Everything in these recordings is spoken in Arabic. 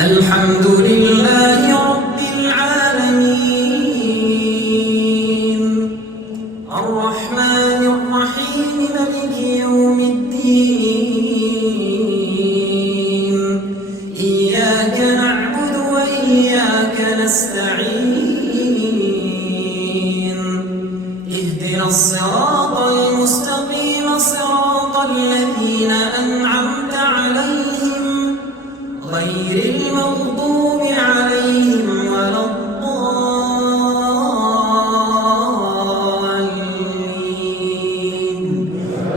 الحمد لله رب العالمين الرحمن الرحيم مالك يوم الدين إياك نعبد وإياك نستعين اهدنا الصراط المستقيم صراط الذين أنعمت عليهم غير المغضوب عليهم ولا الضالين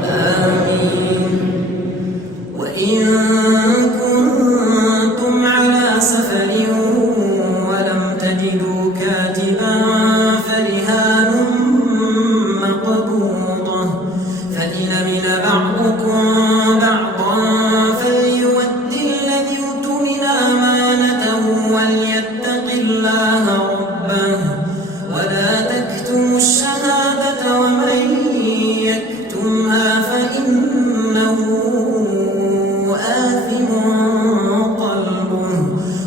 آمين. وإن كنتم على سفر ولم تجدوا كاتبا فرهان مقبوضة فإن أمن بعضكم بعضا فليؤد الذي اؤتمن أمانته وليتق الله ربه ولا تكتموا الشهادة ومن يكتمها فإنه آثم قلبه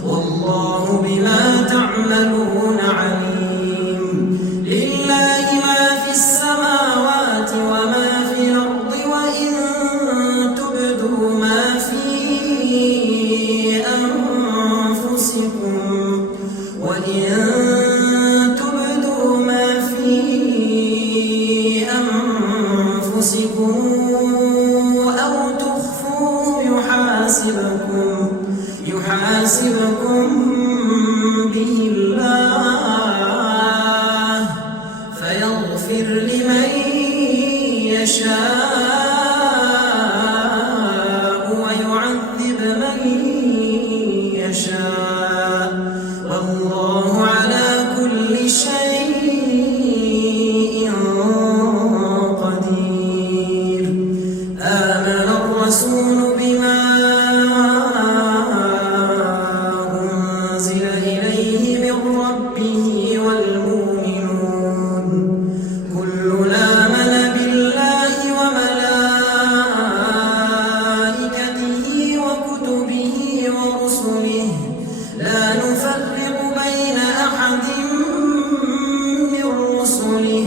والله بما تعملون عليم. لله ما في السماوات وما في الأرض وإن تبدوا ما في أنفسكم أو تخفوه يحاسبكم به الله فيغفر لمن يشاء ويعذب من يشاء والله على كل شيء قدير. آمن الرسول بما أنزل إليه من ربه والمؤمنون كل آمن بالله وملائكته وكتبه ورسله لا نفرق بين أحد من رسله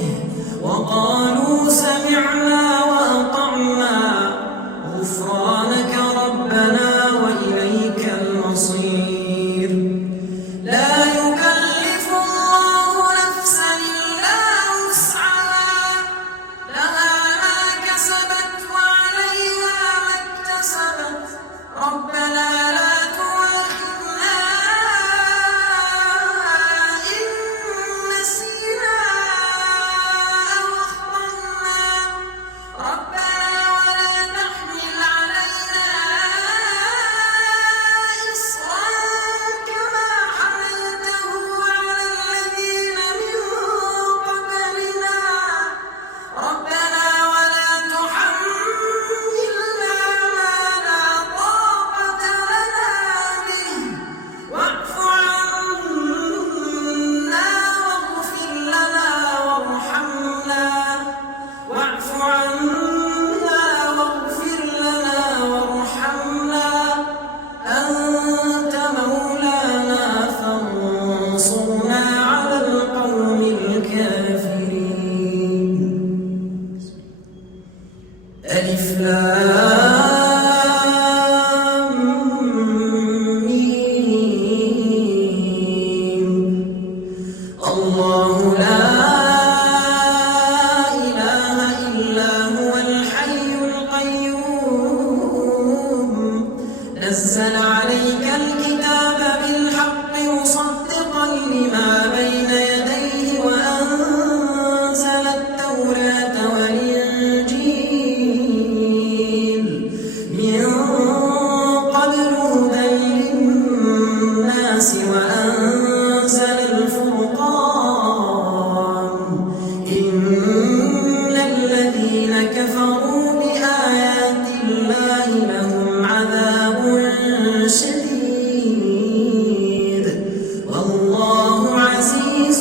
وقالوا سمعنا وأطعنا غفرانك ربنا وإليك المصير. لا يكلف الله نفسا إلا وسعها لها ما كسبت وعليها ما اكتسبت ربنا لا تؤاخذنا إن نسينا أو أخطأنا ربنا ولا تحمل علينا إصرا كما حملته على الذين من قبلنا ربنا ولا تحملنا ما لا طاقة لنا به واعف عنا واغفر لنا وارحمنا أنت مولانا فانصرنا على القوم الكافرين. ألف لام ميم الله لا إله إلا هو الحي القيوم نزل عليك الكتاب بالحق مصدقا لما بين يديه وأنزل التوراة والإنجيل من قبل هدى للناس وأنزل الفرقان إن الذين كفروا بآيات الله لهم عذاب شديد والله عزيز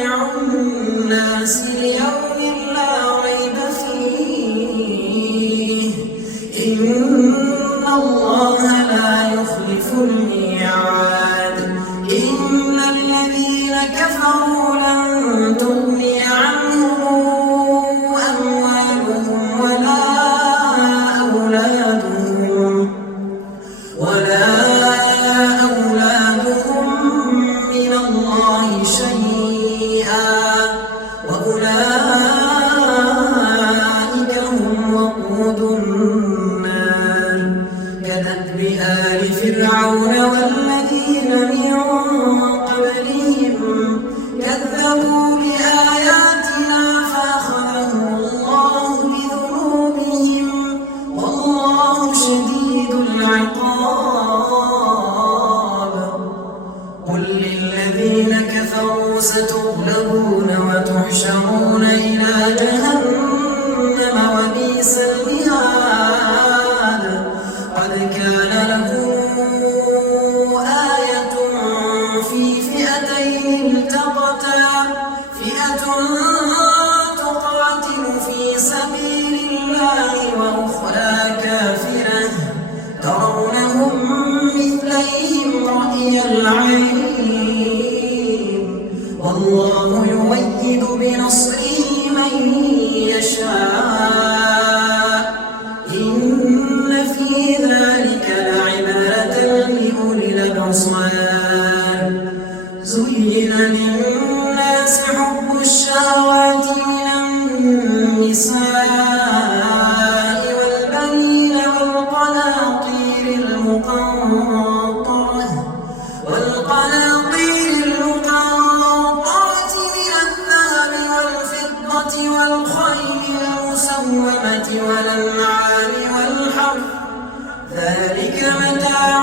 جامع الناس ليوم لا ريب فيه إن الله لا يخلف الميعاد إن الذين كفروا لن تغني عنهم أموالهم ولا أولادهم من الله شيئا وأولئك هم وقود النار كدأب آل فرعون والذين من قبلهم كذبوا بآياتنا فأخذهم الله بذنوبهم والله شديد العقاب قل للذين كفروا ستغلبون وتحشرون إلى جهنم وبئس المهاد قد كان لكم آية في فئتين التقتا فئة تقاتل في سبيل الله وأخرى كافرة ترونهم مثليهم رأي العين والله يؤيد بنصره من يشاء إن في ذلك لعبرة لأولي الأبصار زين للناس حب الشهوات من النساء والبنين والقناطير المقنطرة من الذهب والفضة والخيل المسومة والأنعام والحرث ذلك متاع